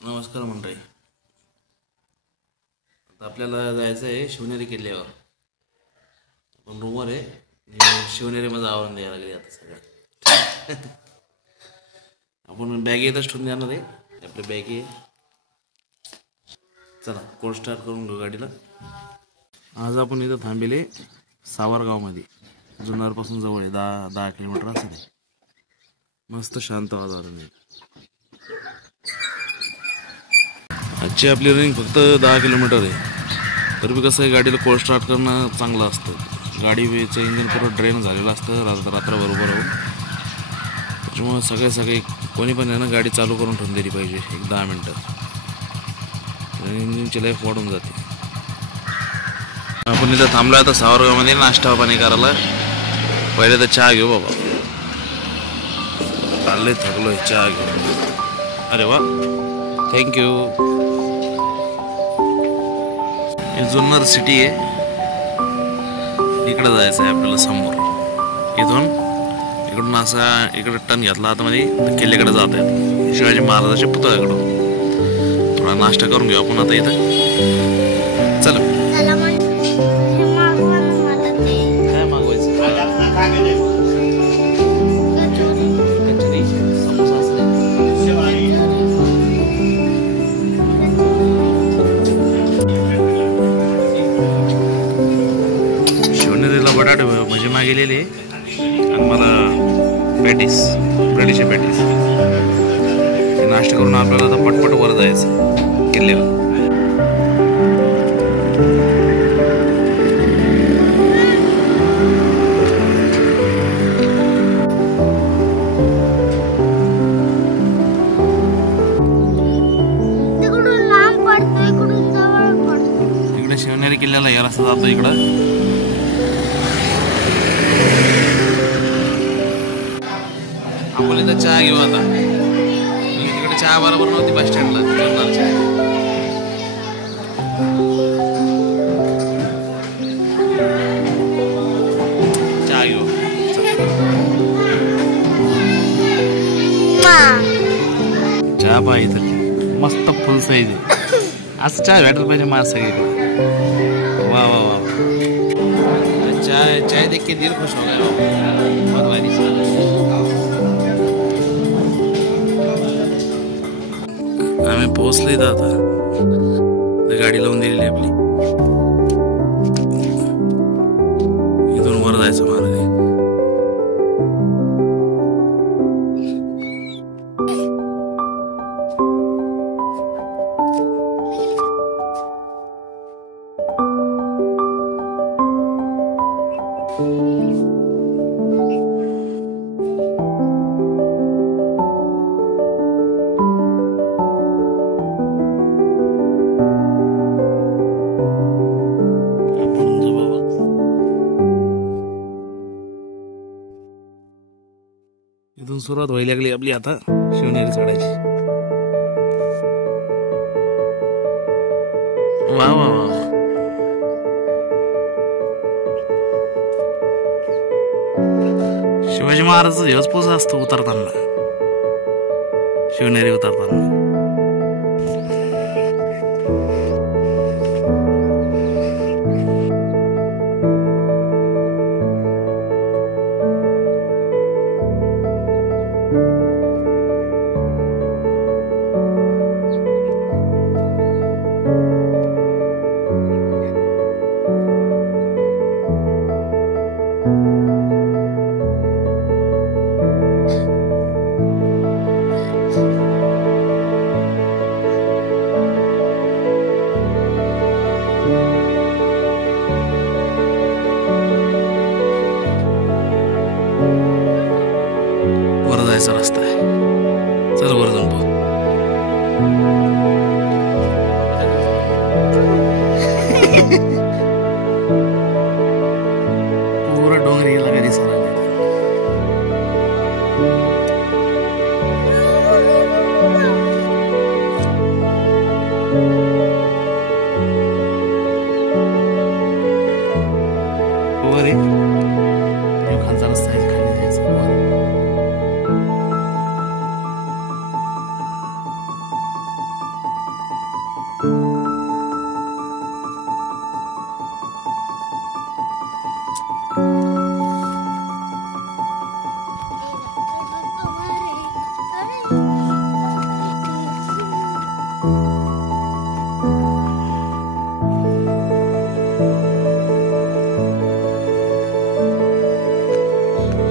नमस्कार मंडळी. आता आपल्याला जायचं आहे शिवनेरी किल्ल्यावर. आपण रूमवर आहे आणि शिवनेरीमध्ये आवरून द्यायला लागले आता सगळं. आपण बॅग येतच ठेवून देणार आहे. आपल्या बॅग आहे. चला कोल्ड स्टार्ट करून घेऊ गाडीला. आज आपण इथं थांबेले सावरगावमध्ये. जुन्नरपासून जवळ आहे, 10 किलोमीटर असं आहे. मस्त शांत वातावरण आहे. आजची आपली रनिंग फक्त 10 किलोमीटर आहे. तर बी कसं आहे, गाडीला कोल्ड स्टार्ट करणं चांगलं असतं. गाडीचं इंजिन पूर्ण ड्रेन झालेलं असतं रात्रभर राहून. त्याच्यामुळे सगळे कोणी पण आहे ना, गाडी चालू करून ठेवून दिली पाहिजे एक 10 मिनटं. इंजिनची लाईफ वाढून जाते. आपण इथं थांबलो आता सावरगावमध्ये नाश्ता पाणी करायला. पहिले तर चहा घेऊ बाबा. चाललंय थकलोय, चहा घेऊ. अरे वा, थँक्यू. हे जुन्नर सिटी आहे. इकडं जायचं आहे आपल्याला समोर. इकडून असा इकडे टर्न घेतला आतमध्ये तर किल्ल्याकडे जात आहेत, शिवाजी महाराजाच्या पुतळ्याकडं. थोडा नाश्ता करून घेऊ आपण आता इथं. चला काय मागवायचं? शिवनेरीला बटाटे भजी मागेलेली आणि मला ब्रेडीचे पॅटीस. नाश्ता करून आपल्याला आता पटपट वर जायचं किल्ल्याला. इकडे शिवनेरी किल्ल्याला या रस्ता जातो इकडं. आपण इथं चहा घेऊ आता. तिकडे चहा बरोबर नव्हती बस स्टँडला. चहा घेऊ. चहा पहा इथं मस्त फुल साईज आहे. असं चहा भेटलं पाहिजे मला सगळीकडे. वा वा वा, चाय देख के दिल खुश हो गया. बहुत भारी. आम्ही पोहोचले आता. गाडी लावून दिलेली आपली. इथून वर जायचं मार्ग आहे. इथून सुरुवात व्हायला लागली आपली आता शिवनेरी चढायची. वा वा वा, शिवाजी महाराजचा ह्योच पोचा असतो उतरताना, शिवनेरी उतरताना.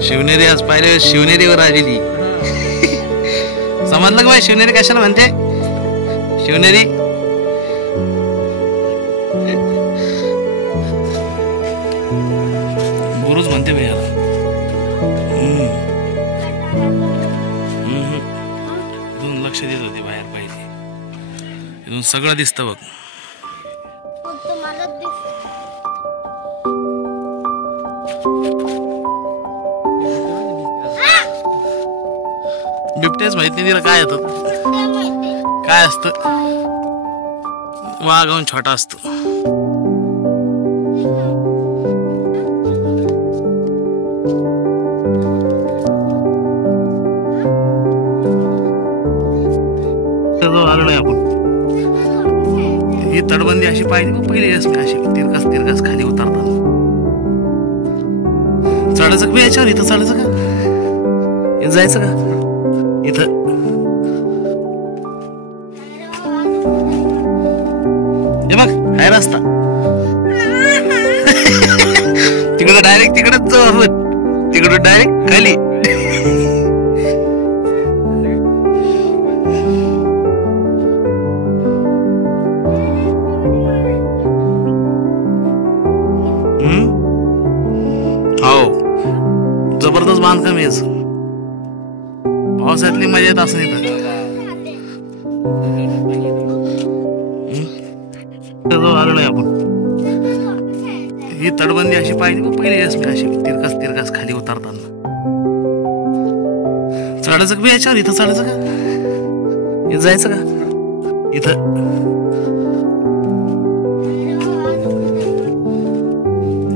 शिवनेरी आज पाहिजे, शिवनेरीवर आलेली. समजलं का बाई शिवनेरी कशाला म्हणते? शिवनेरी बुरुज म्हणते बाई याला. इथून लक्ष देत होते बाहेर पाहिजे. इथून सगळं दिसतं बघ. बिबट्याच माहित नाही तिला काय येतं, काय असतं. वाघाहून छोटा असतो. आलो आपण. ही तटबंदी अशी पाहिजे मग पहिली अशी तिरकास तिरकास खाली उतरतात. चढायचं का याच्यावर? इथं चढायचं का? इथं जायचं का? इथं हे बघ हाय रस्ता. तिकडं डायरेक्ट तिकडच जाऊ आपण. तिकडं डायरेक्ट खाली. हो जबरदस्त बांधकाम आहे. पावसातली मजा येत असं इथं. आलो नाही आपण. ही तटबंदी अशी पाहिजे मग पहिली अशी तिरकास तिरकास खाली उतरताना. चढायचं का याच्यावर? इथं चढायचं का? इथं जायचं का? इथं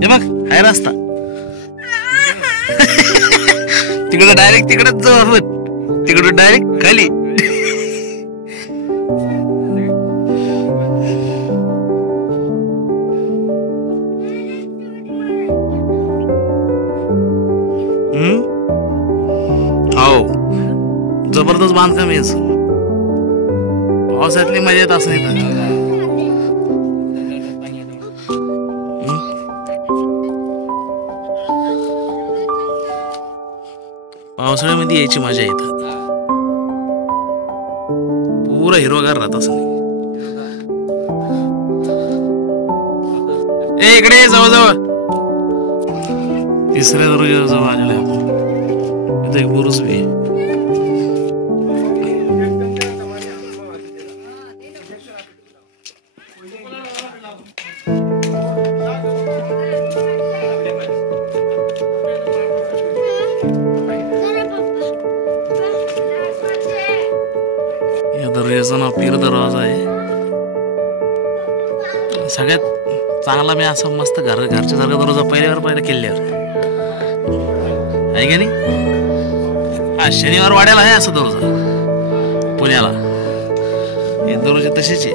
हे बघ हाय रस्ता. तिकडं डायरेक्ट तिकडच जाऊ आपण. तिकडं डायरेक्ट खाली. हो जबरदस्त बांधकाम आहे. पावसातली मजा येत असं इथं. पावसाळ्यामध्ये यायची मजा येत. पुरा हिरवागार राहत असं. ए इकडे जवळ जवळ तिसऱ्या दरवाजा जवळ आलेला आहे आपण. इथं एक बुरुज बी आहे. या दरवाजाचं नाव पीर दरवाजा आहे. सगळ्यात चांगला मी असं मस्त घरच्या सारखा दरवाजा पहिल्यावर केल्यावर आहे का नाही. हा शनिवार वाड्याला आहे असं दरवाजा पुण्याला. हे दरवाजे तसेच आहे.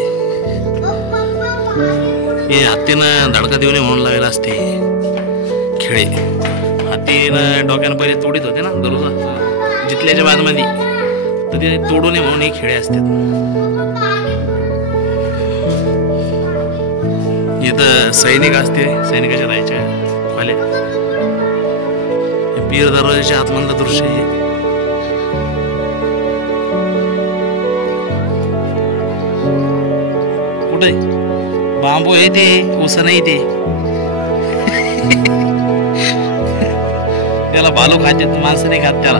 हे हत्तीनं धडका देऊ नये म्हणून लावायला असते खेळे. हत्तीनं डोक्यानं पहिले तोडीत होते ना दरवाजा जिथल्याच्या बाजूमध्ये, तर ते तोडू नये म्हणून हे खेळे असतात. इथं सैनिक असते, सैनिकाच्या राहायच्या वाल्या. पीर दरवाजाच्या आतमधलं दृश्य आहे. कुठे बांबू आहे ते, उस नाही ते. त्याला भालू खाते, माणसं नाही खात त्याला.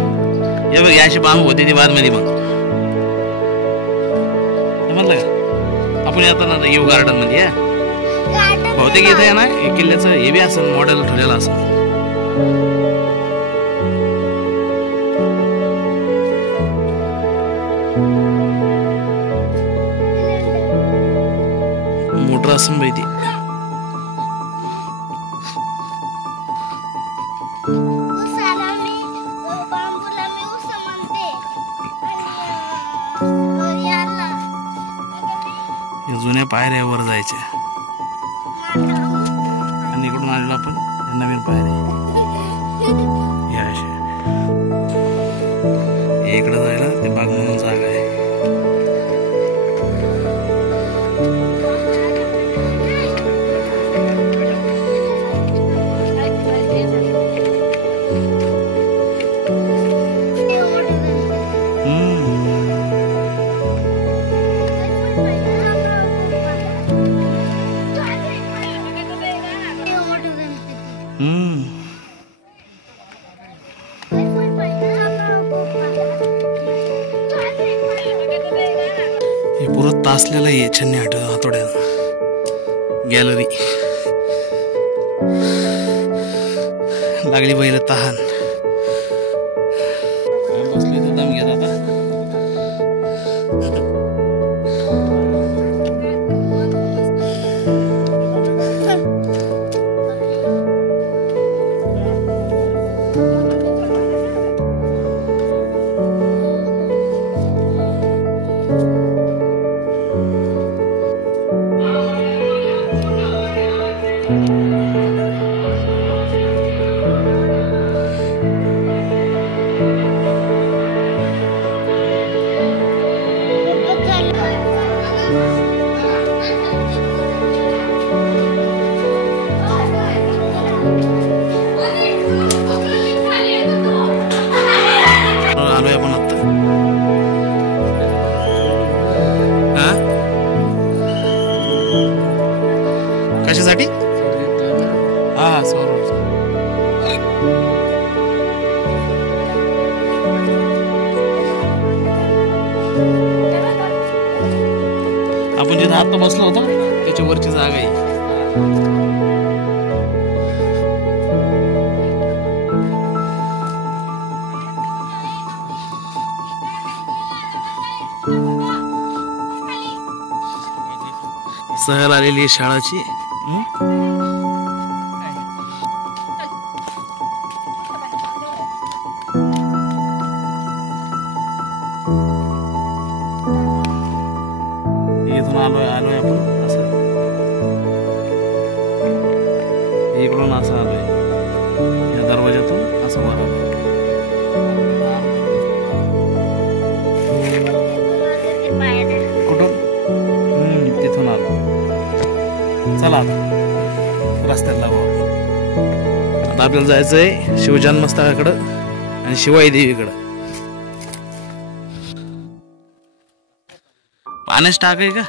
हे बघ याशी बांबू होते ते बादमध्ये. मग म्हणलं का आपण आता ना येऊ गार्डन मध्ये. बहुतेक इथं आहे ना किल्ल्याचं हे बी असं मॉडेल ठेवलेलं असं. मोटर असं माहिती. जुन्या पायऱ्यावर जायच्या आणि इकडून आलेलो आपण नवीन पायऱ्या. या इकडं जायला ते बाग म्हणून जागा आहे. पुरं तासलेलं आहे छन्नी हातोड्यानं. गॅलरी लागली बैल तहान. बसले तर दम घेत आता. आलोय आपण आता. कशासाठी? हा आपण जिथे आता बसलो होतो त्याच्या वरची जागा आहे. सहल आलेली आहे शाळाची. इथून आलोय आपण असं. इकडून असं आलोय या दरवाजातून असं वर आलोय. कुठून? तिथून आलो. चला आता रस्त्यात लागू. आता आपल्याला जायचंय शिवजन्मस्थळाकडं आणि शिवाई देवीकडं. पाण्याच टाक आहे का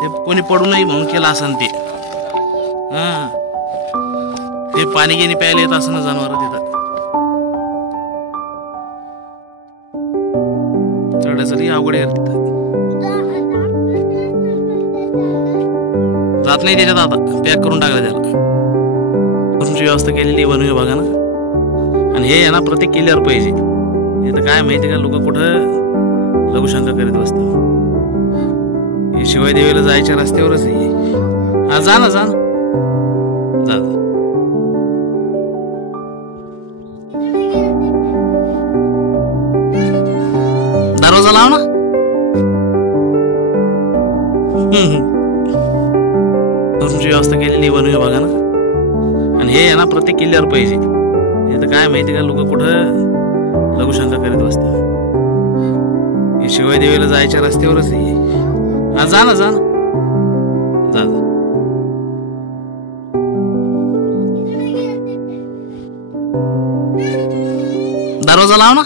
ते? कोणी पडू नये म्हणून केलं असं ते. हा ते पाणी गेली प्यायला येत असं ना जनावर तिथं. चढायसाठी अवघड आहे तिथं. जात नाही त्याच्यात. आता पॅक करून टाकलं त्याला. तुमची व्यवस्था केलेली वन विभागानं. आणि हे आहे ना प्रत्येक किल्ल्यावर पाहिजे. इथं काय माहिती का लोक कुठं लघुशंका करीत बसते. हे शिवाय देवीला जायच्या रस्त्यावरच आहे. हा जा ना जा. दरवाजा लाव ना. तुमची व्यवस्था केलेली वन विभागानं. आणि हे आहे ना प्रत्येक किल्ल्यावर पाहिजे. इथं काय माहिती का लोक कुठं लघुशंका करीत बसते. हे शिवाय देवीला जायच्या रस्त्यावरच आहे. हा जा ना जा. दरवाजा लाव ना.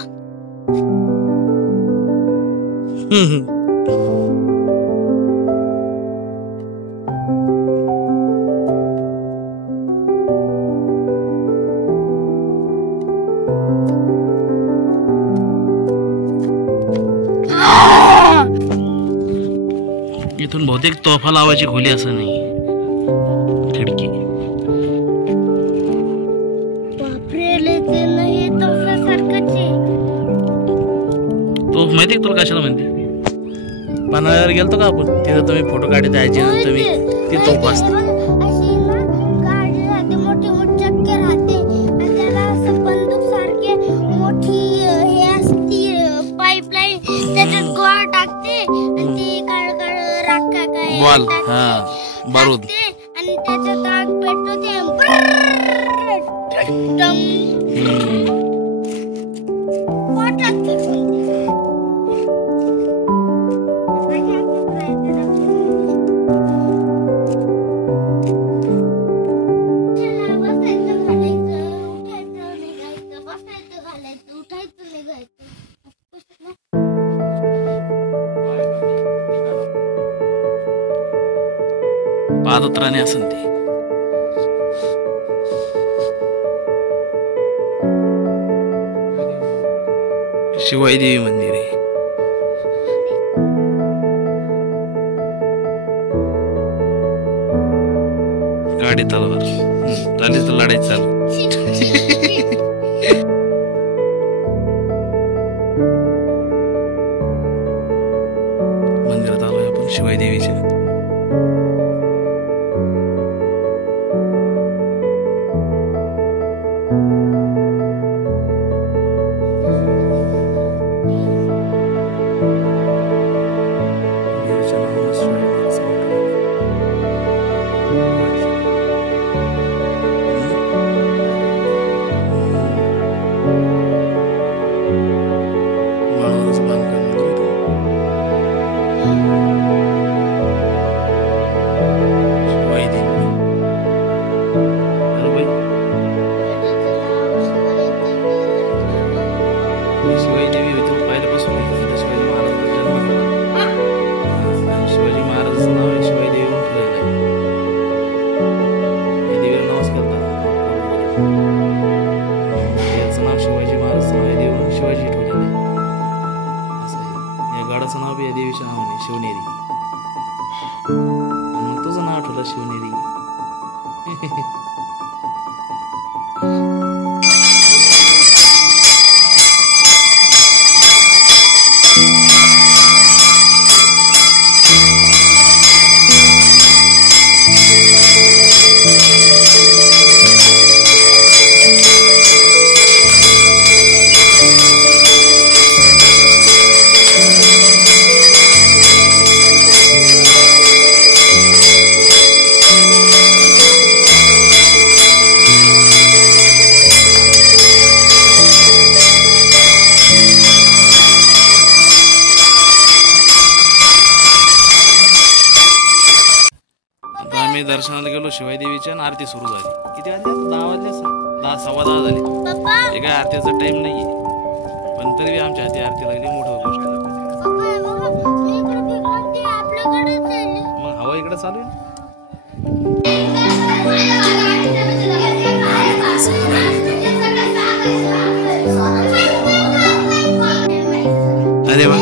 इथून बहुतेक तोफा लावायची खोली असं नाही. खिडकी तोफ माहिती तुला कशाला म्हणते? पन्हाळ्यावर गेलतो का आपण तिथं तुम्ही फोटो काढत जायचे तुम्ही. ती तोफ असते. बॉल हा बारूद. आणि त्याच्यात आग पेटवते. पादत्राणे असन ते. शिवाई देवी मंदिर आहे. गाडी तलवार झाली तर लढाई चालू. मंदिरात आलोय आपण शिवाई देवीच्या. शिवाई देवी होती पहिल्यापासून शिवाजी महाराजांचा जन्म झाला. शिवाजी महाराजांचं नाव आहे शिवाई देवी म्हणून ठेवलेलं आहे. या देवीला नमस्कार याचं नाव शिवाजी महाराजांचं नाव आहे देवी म्हणून शिवाजी ठेवलेलं आहे. असं आहे. या गडाचं नाव बी या देवीच्या नावाने शिवनेरी. मग तुझं नाव ठेवलं शिवनेरी. आम्ही दर्शनाला गेलो शिवाई देवीच्या आणि आरती सुरू झाली. किती वाजले? 10 वाजले. 10 सव्वा 10 झाले. हे काय आरतीचा टाइम नाहीये पण तरी आमच्या हाती आरती लागली. मोठं गोष्ट. मग हवा इकडे चालू आहे. अरे वा.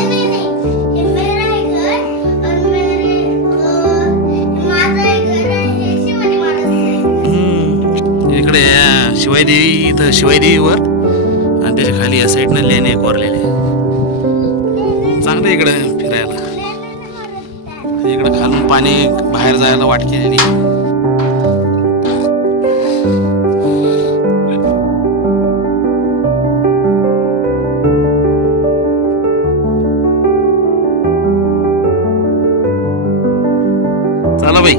इकडे शिवाई देवी, इथं शिवाई देवीवर आणि त्याच्या खाली या साईडनं लेणे कोरलेले. चांगलं इकडे फिरायला. इकडे खालून पाणी बाहेर जायला वाट केलेली. चला बाई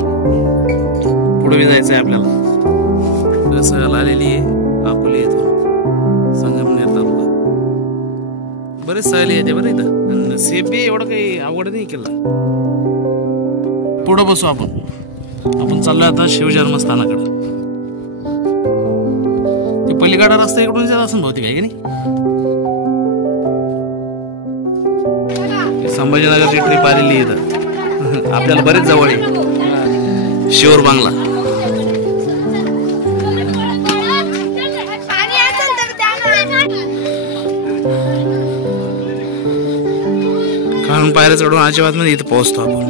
पुढे जायचंय आपल्याला. सहल आलेली आहे अकोले येथून संगमनेर तालुका. बरेच सहल येते बरं इथं. सेफ बी एवढं काही अवघड नाही केलं. पुढं बसू आपण. चाललोय आता शिवजन्मस्थानाकडे. ते पलीकडा रस्ता इकडून जात असं बहुतेक आहे की नाही. संभाजीनगरची ट्रिप आलेली इथं आपल्याला बरेच जवळ आहे. शिवर बांगला. खालून पायऱ्या चढून अजिबात मध्ये इथं पोहोचतो आपण.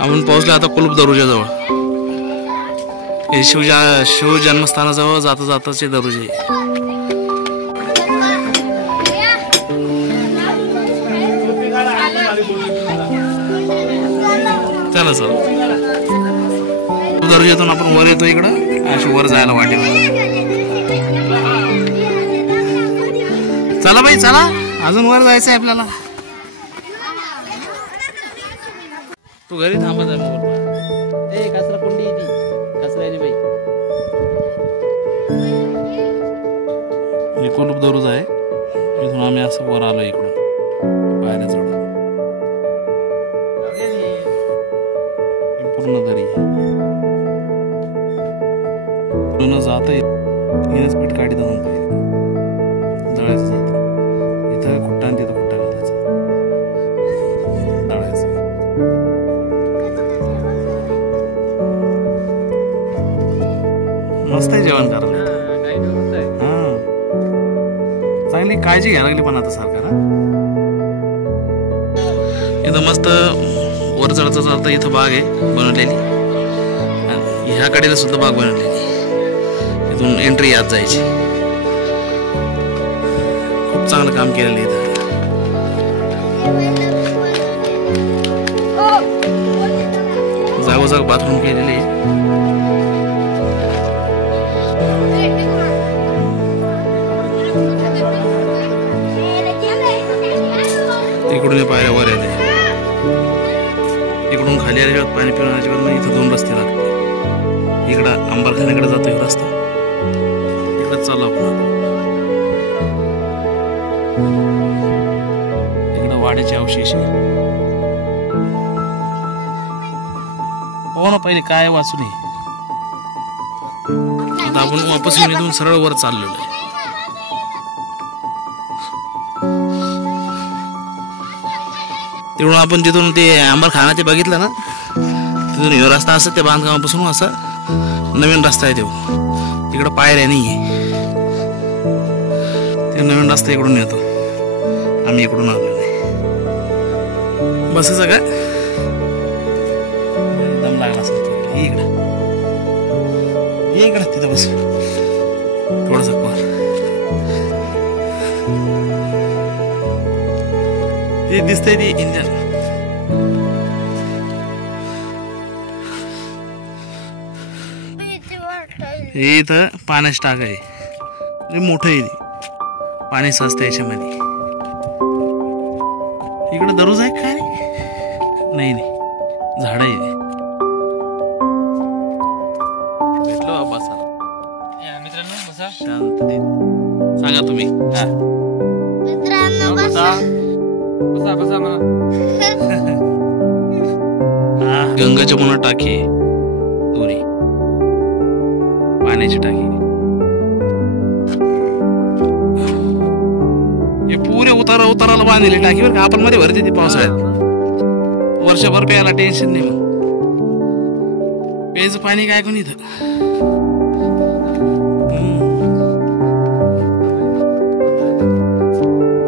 आपण पोहोचलो आता कुलूप दरुजा जवळ. हे शिव जन्मस्थानाजवळ जाता जाताचे दरुजे. चला चल दरुजातून आपण वर येतो. इकडं अशी वर जायला वाटेल. चला बाई चला अजून वर जायचंय आपल्याला. तू घरी थांबत आहे मग. ए कचरा कुंडी ती कचऱ्याची बाई. हे कुलूप दरुज आहे. इथून आम्ही असं वर आलो इकडून पायऱ्या चढून. पूर्ण दरी पूर्ण जात आहे. हिनंच पीठ काढी जाऊन पाहिजे दळायचं जातं इथं खुट्टा आणि तिथं खुट्टा घालायचा दळायचं. मस्त आहे जेवण करायला. हा चांगली काळजी घ्यायला लागली पण आता सरकार. इथं मस्त वर चढता चालता इथं बाग आहे बनवलेली. ह्या कडेला सुद्धा बाग बनवलेली. इथून एंट्री यात जायची. खूप चांगलं काम केलेलं इथं. जागोजाग बाथरूम केलेले आहे. इकडून पायऱ्या वर येते. इकडून खाली आल्यावर पाणी पिऊन अजिबात नाही. इथं 2 रस्ते लागते. इकडं अंबरखान्याकडे जातो एक रस्ता. इकडं चालू आपण. इकडं वाड्याचे अवशेष आहे. हो ना पहिले काय वाचू नये. आता आपण वापस येऊन इथून सरळ वर चाललेलो आहे. तिकडून आपण जिथून ते अंबरखाना ते बघितलं ना तिथून ह्यो रस्ता असं त्या बांधकामापासून असा नवीन रस्ता आहे. तो तिकडं पायऱ्या नाहीये. ते नवीन रस्ता इकडून येतो. आम्ही इकडून आलो नाही. बसायचं का दम लागला असेल इकडं इकडं तिथं बस थोडस ते दिसतंय ते इंजन. हे इथं पाण्याची टाक आहे. मोठं आहे ते. पाणी साचतं याच्यामध्ये. इकडे दररोज आहे काय नाही नाही झाड आहे. भेटलो बसा मित्रांनो. बसा शांततेत सांगा तुम्ही. मित्रांनो बसा बसा बसा मला. गंगाच्या मुळा टाकी दोन्ही पाण्याची टाकी. हे पुरे उताराला बांधलेली टाकी बरं का. आपण मध्ये भरते ती पावसाळ्यात. वर्षभर प्यायला टेन्शन नाही. मग प्यायचं पाणी काय कोणी इथं.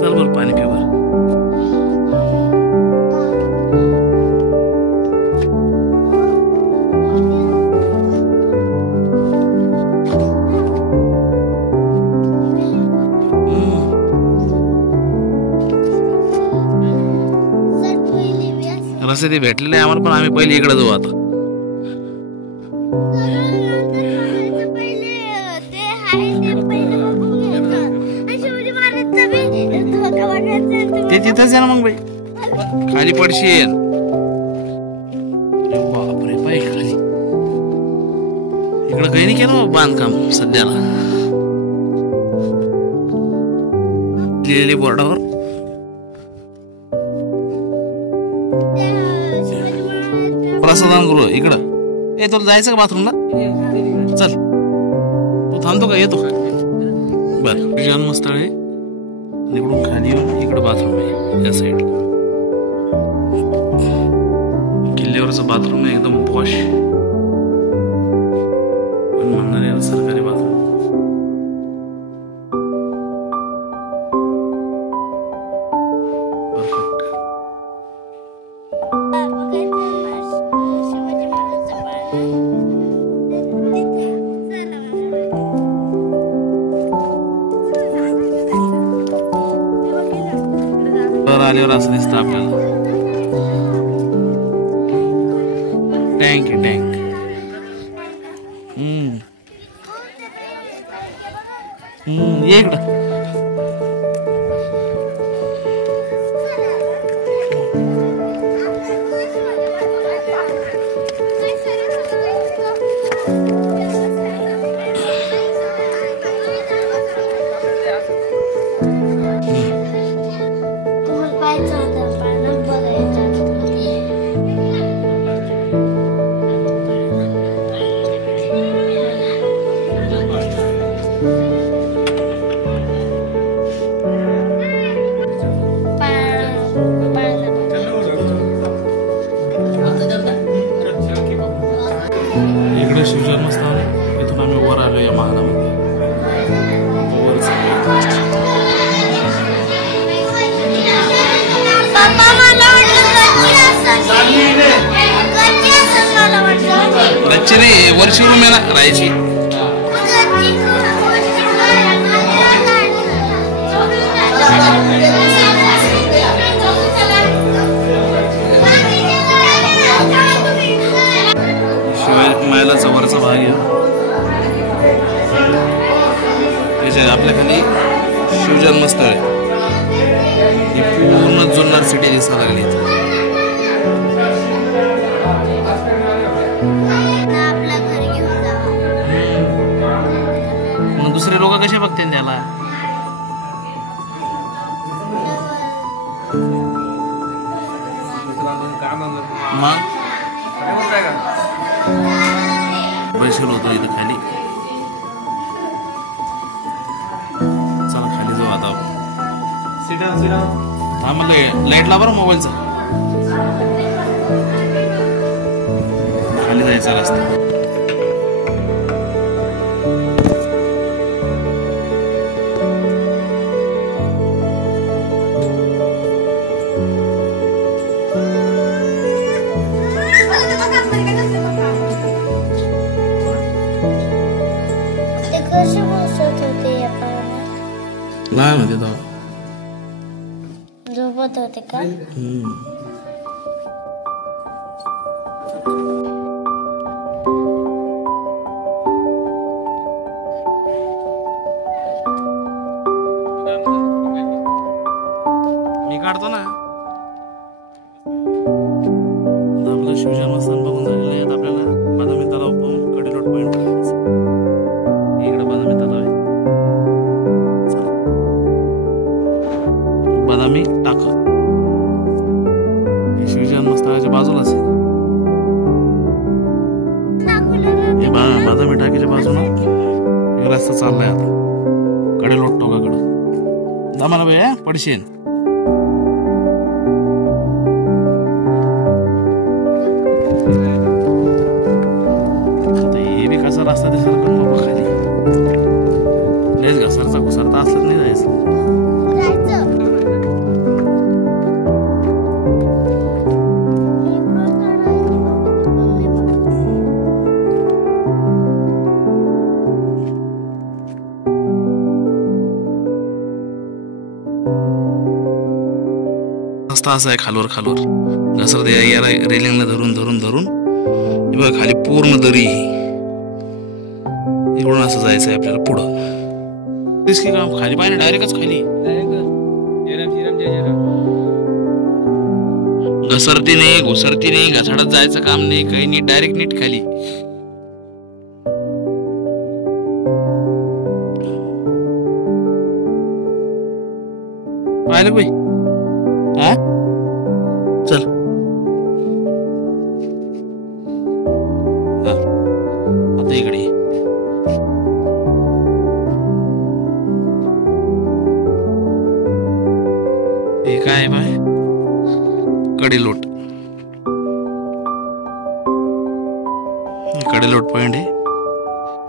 चल बरं पाणी पिऊ. रस्ते ते भेटलेले आम्हाला पण आम्ही पहिले इकडे जाऊ. आता ते तिथंच आहे ना मग बाई. खाली पडशील. बापरे बाई खाली. इकडं काही नाही केलं बांधकाम सध्याला. लिहिलेली बोर्डावर प्रसाधन गृह इकडं. ए तुला जायचं का बाथरूमला. चल तू थांबतो का. येतो बर. जन्मस्थळ आहे. इकडून खाली येऊन इकडं बाथरूम आहे या साईडला. किल्ल्यावरचं बाथरूम आहे एकदम पॉश. पण म्हणणार याला सरकारी बाथरूम. आल्यावर असं दिसतं आपल्याला. टँक आहे टँक. ये इकडं. रातची नाही, वरची रूम आहे ना राहायची. शिवाय वरचा भाग आहे. त्याच्या आपल्या खाली शिवजन्मस्थळ आहे. ही पूर्ण जुन्नर सिटी दिसायला लागली. मग दुसरे लोक कसे बघते त्याला? मग पैसे होतो इथं खाली. चला खाली जाऊ आता. हा मग लाईट ला बरं मोबाईलचा. खाली जायचा रस्ता. लहान होते तेव्हा झोपत होते का? मी काढतो ना. आपलं शिवजन्मस्थान बघून झालेलं आहे. आपल्याला बदामी तलाव पाहून कडेलोट पॉइंट इकडे बदामी तलाव आहे. बदामी टाका शिवजन्मस्थळाच्या बाजूलाच आहे. बदामी टाकीच्या बाजूला एक रस्ता चाललाय आता कडेलोट टोकाकडं. दामाला बाई पडशीन. हे बी कसा रस्ता दिसेल पण बाबा खाली लयच घसरचा घुसरता असलं नाही जायचं. रस्ता असा आहे खालवर खालवर घसरत याला रेलिंगला धरून धरून धरून हे बघा खाली पूर्ण दरी. इकडून असं जायचं आहे आपल्याला पुढं. रिस्की काम खाली पाहिजे डायरेक्टच खाली. घसरती नाही घुसरती नाही घसाडत जायचं काम नाही काही नाही डायरेक्ट नीट खाली. पाहिलं बाई हा चल. आता इकडे हे काय बाय कडेलोट. कडेलोट पॉइंट आहे.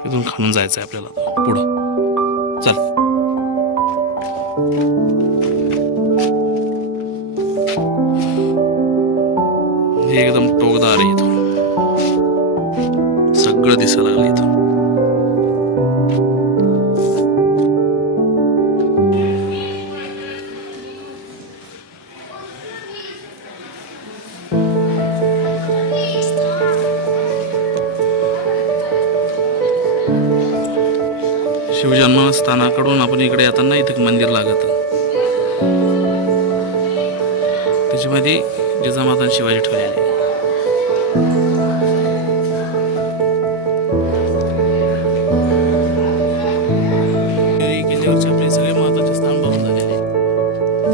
इथून खालून जायचं आहे आपल्याला पुढं. चल हे एकदम टोकदार आहे. इथून सगळं दिसायला लागलं. इथून शिवजन्मस्थानाकडून आपण इकडे येताना इथे मंदिर लागत. त्याच्यामध्ये जिजामाता शिवाजी ठेवलेले. किल्ल्यावरचे आपले सगळे महत्वाचे स्थान बघून झालेले.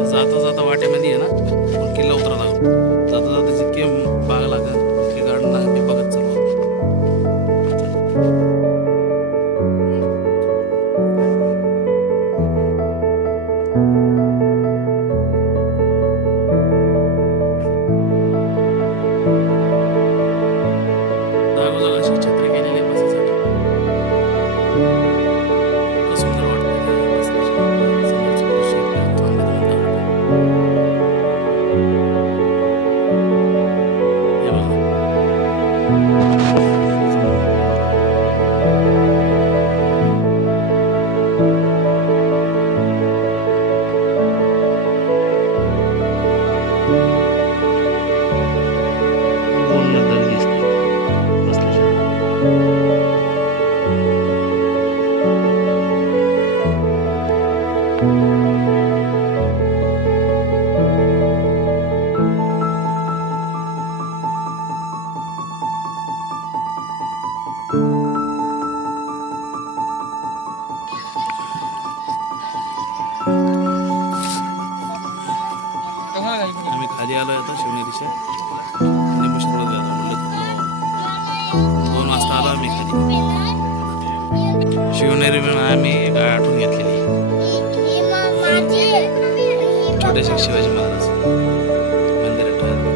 जाता जाता वाट्यामध्ये आहे ना किल्ला उतरा लागतो. जाता जाता जितके बाग लागत तितके गार्डन लागत ते बघत चालू. खाली आलोय आता शिवनेरीच्या लिंबू सरबत घ्यायला म्हणलं 2 वाजता आलो आम्ही खाली. शिवनेरी म्हणून आम्ही काय आठवण घेतलेली छोट्याशा शिवाजी महाराज मंदिरात राहतो.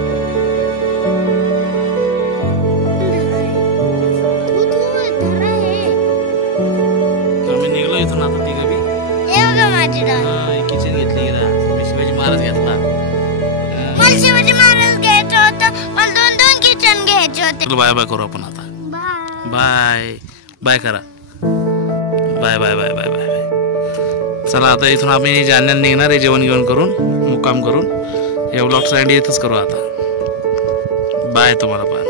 आम्ही निघलो इथून आता तिघं बी. किचन घेतली मी शिवाजी महाराज घेतला. मला शिवाजी महाराज घ्यायचं होतं, मला 2 किचन घ्यायचे होते. बाय बाय करू आपण आता. बाय बाय करा. Bye bye bye bye bye. चला आता इथून आम्ही जालन्याला निघणार आहे जेवण घेऊन करून मुक्काम करून. या ब्लॉगचा एंड इथंच करू आता. बाय तुम्हाला पण.